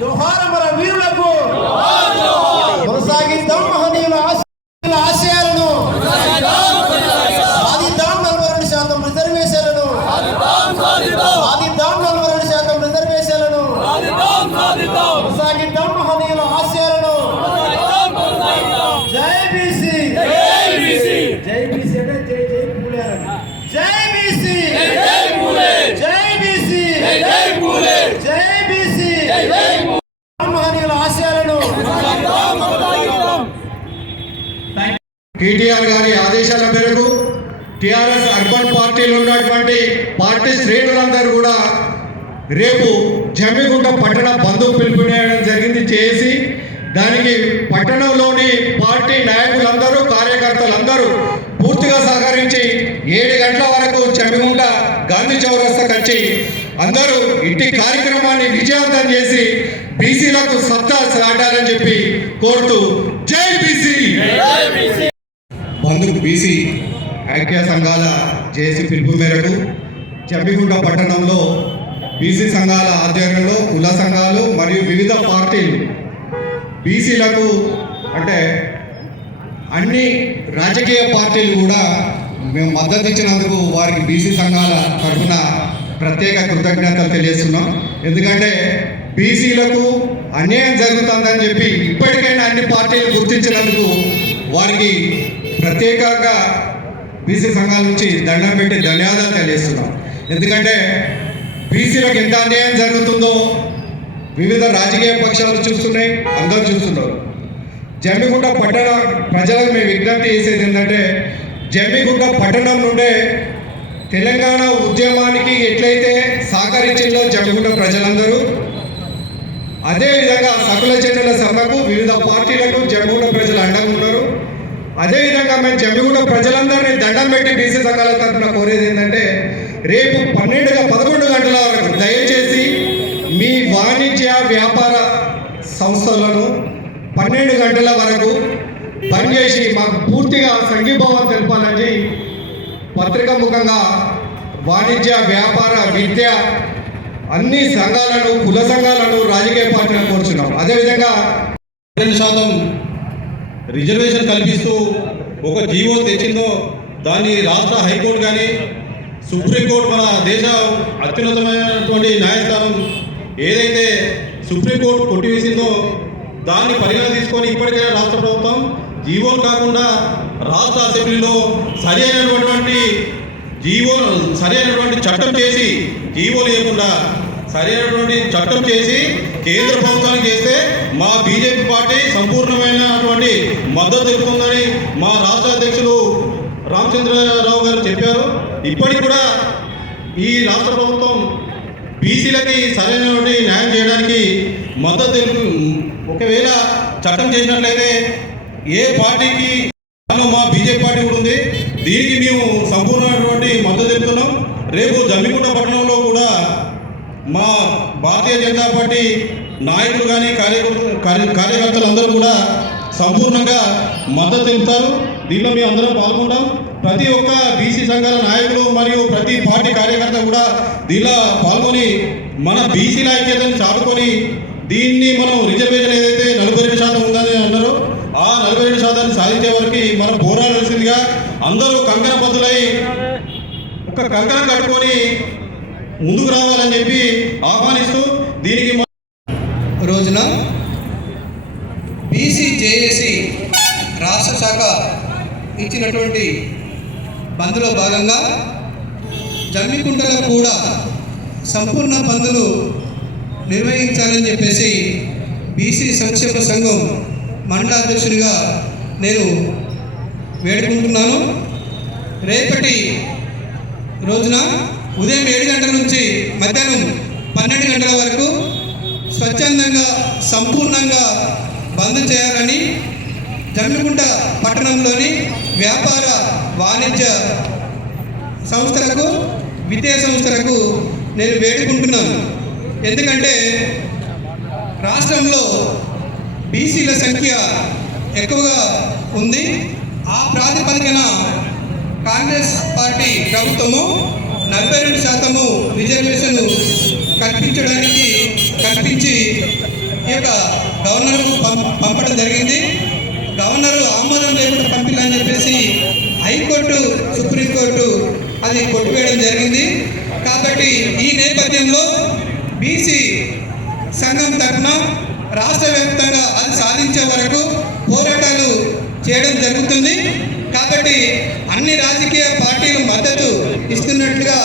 జోహార్ మన వీరులకు కొనసాగిద్దాం మహనీయుల ఆశ- ఆశయాలను సాధిద్దాం నలభై రెండు శాతం రిజర్వేషన్లను సాధిద్దాం నలభై రెండు శాతం రిజర్వేషన్లను కొనసాగిద్దాం మహనీయుల ఆశయాలను జై బీసీ జై బీసీ అంటే జై జై పూలే అని. జై బీసీ జై బీసీ జై బీసీ ప్రజల ఆశయాలను కేటీఆర్ గారి ఆదేశాల మేరకు టిఆర్ఎస్ అర్బన్ పార్టీలో ఉన్నటువంటి పార్టీ శ్రేణులందరూ కూడా రేపు జమ్మిగుంట పట్టణ బంధు పిలుపునేయడం జరిగింది చేసి దానికి పట్టణంలోని పార్టీ నాయకులందరూ కార్యకర్తలందరూ పూర్తిగా సహకరించి ఏడు గంటల వరకు జమ్మిగుంట గాంధీ చౌరస్తా వచ్చి అందరూ ఇంటి కార్యక్రమాన్ని విజయవంతం చేసి బీసీలకు సత్తా సాటాలని చెప్పి కోరుతూ జై బీసీ! బంధుకు బీసీ ఐక్య సంఘాల జేసీ పిలుపు మేరకు జమ్మిగుంట పట్టణంలో బీసీ సంఘాల ఆధ్వర్యంలో కుల సంఘాలు మరియు వివిధ పార్టీలు బీసీలకు అంటే అన్ని రాజకీయ పార్టీలు కూడా మేము మద్దతు ఇచ్చినందుకు వారికి బీసీ సంఘాల తరఫున ప్రత్యేక కృతజ్ఞతలు తెలియజేస్తున్నాం. ఎందుకంటే బీసీలకు అన్యాయం జరుగుతుందని చెప్పి ఇప్పటికైనా అన్ని పార్టీలు గుర్తించినందుకు వారికి ప్రత్యేకంగా బీసీ సంఘాల నుంచి దండం పెట్టి ధన్యవాదాలు తెలియజేస్తున్నాం. ఎందుకంటే బీసీలకు ఎంత అన్యాయం జరుగుతుందో వివిధ రాజకీయ పక్షాలు చూస్తున్నాయి అందరూ చూస్తున్నారు. జమ్మిగుంట పట్టణ ప్రజలకు మేము విజ్ఞప్తి చేసేది ఏంటంటే జమ్మిగుంట పట్టణం నుండే తెలంగాణ ఉద్యమానికి ఎట్లయితే సహకరించిందో జమ్మిగుంట ప్రజలందరూ అదేవిధంగా సకల చెన్నెల సభకు వివిధ పార్టీలకు జమ్మిగుంట ప్రజలు అండగా ఉన్నారు. అదేవిధంగా మేము జమ్మిగూడ ప్రజలందరినీ దండం పెట్టి బీసీ సంఘాల తరఫున కోరేది ఏంటంటే రేపు పన్నెండుగా పదకొండు గంటల వరకు దయచేసి మీ వాణిజ్య వ్యాపార సంస్థలను పన్నెండు గంటల వరకు పనిచేసి మాకు పూర్తిగా సంఘీభావం తెలపాలని పత్రిక ముఖంగా వాణిజ్య వ్యాపార విద్య అన్ని సంఘాలను కుల సంఘాలను రాజకీయ పార్టీలను కోరుచున్నాం. అదేవిధంగా రెండు శాతం రిజర్వేషన్ కల్పిస్తూ ఒక జీవో తెచ్చిందో దాన్ని రాష్ట్ర హైకోర్టు కానీ సుప్రీంకోర్టు మన దేశ అత్యున్నతమైనటువంటి న్యాయస్థానం ఏదైతే సుప్రీంకోర్టు కొట్టివేసిందో దాన్ని పరిగణ తీసుకొని ఇప్పటికైనా రాష్ట్ర ప్రభుత్వం జీవోలు కాకుండా రాష్ట్ర అసెంబ్లీలో సరి అయినటువంటి జీవో సరి అయినటువంటి చట్టం చేసి జీవో లేకుండా సరైనటువంటి చట్టం చేసి కేంద్ర ప్రభుత్వానికి చేస్తే మా బీజేపీ పార్టీ సంపూర్ణమైనటువంటి మద్దతు తెలుపుతుందని మా రాష్ట్ర అధ్యక్షులు రామచంద్రరావు గారు చెప్పారు. ఇప్పటికి కూడా ఈ రాష్ట్ర ప్రభుత్వం బీసీలకి సరైనటువంటి న్యాయం చేయడానికి మద్దతు తెలుపు ఒకవేళ చట్టం చేసినట్లయితే ఏ పార్టీకి మా బీజేపీ పార్టీ కూడా ఉంది. దీనికి మేము సంపూర్ణమైనటువంటి మద్దతు తెలుపుతున్నాం. రేపు జమ్మికుంట పట్టణంలో కూడా మా భారతీయ జనతా పార్టీ నాయకులు కానీ కార్యకర్త కార్యకర్తలు అందరూ కూడా సంపూర్ణంగా మద్దతు తెలుపుతారు. దీనిలో మేము అందరం పాల్గొంటాం. ప్రతి ఒక్క బీసీ సంఘాల నాయకులు మరియు ప్రతి పార్టీ కార్యకర్త కూడా దీనిలో పాల్గొని మన బీసీల ఐక్యతను చాటుకొని దీన్ని మనం రిజర్వేషన్ ఏదైతే నలభై రెండు శాతం ఉందని అన్నారో ఆ నలభై రెండు శాతాన్ని సాధించే వరకు మనం పోరాడాల్సిందిగా అందరూ కంకణ బద్దులై ఒక కంకణం కట్టుకొని ముందుకు రావాలని చెప్పి ఆహ్వానిస్తూ దీనికి రోజున బీసీ జేఏసీ రాష్ట్ర శాఖ ఇచ్చినటువంటి బంద్లో భాగంగా జమ్మికుంటలో కూడా సంపూర్ణ బంద్లు నిర్వహించాలని చెప్పేసి బీసీ సంక్షేమ సంఘం మండల అధ్యక్షుడిగా నేను వేడుకుంటున్నాను. రేపటి రోజున ఉదయం ఏడు గంటల నుంచి మధ్యాహ్నం పన్నెండు గంటల వరకు స్వచ్ఛందంగా సంపూర్ణంగా బంద్ చేయాలని జమ్మికుంట పట్టణంలోని వ్యాపార వాణిజ్య సంస్థలకు విద్యా సంస్థలకు నేను వేడుకుంటున్నాను. ఎందుకంటే రాష్ట్రంలో బీసీల సంఖ్య ఎక్కువగా ఉంది. ఆ ప్రాతిపదికన కాంగ్రెస్ పార్టీ ప్రభుత్వము నలభై రెండు శాతము రిజర్వేషన్ కల్పించడానికి కల్పించి ఈ యొక్క గవర్నర్కు పం పంపడం జరిగింది. గవర్నర్ ఆమోదం లేకుండా పంపిల్లని చెప్పేసి హైకోర్టు సుప్రీంకోర్టు అది కొట్టివేయడం జరిగింది. కాబట్టి ఈ నేపథ్యంలో బీసీ సంఘం తరఫున రాష్ట్ర వ్యాప్తంగా అది సాధించే వరకు పోరాటాలు చేయడం జరుగుతుంది. కాబట్టి అన్ని రాజకీయ పార్టీలు మద్దతు ఇస్తున్నట్లుగా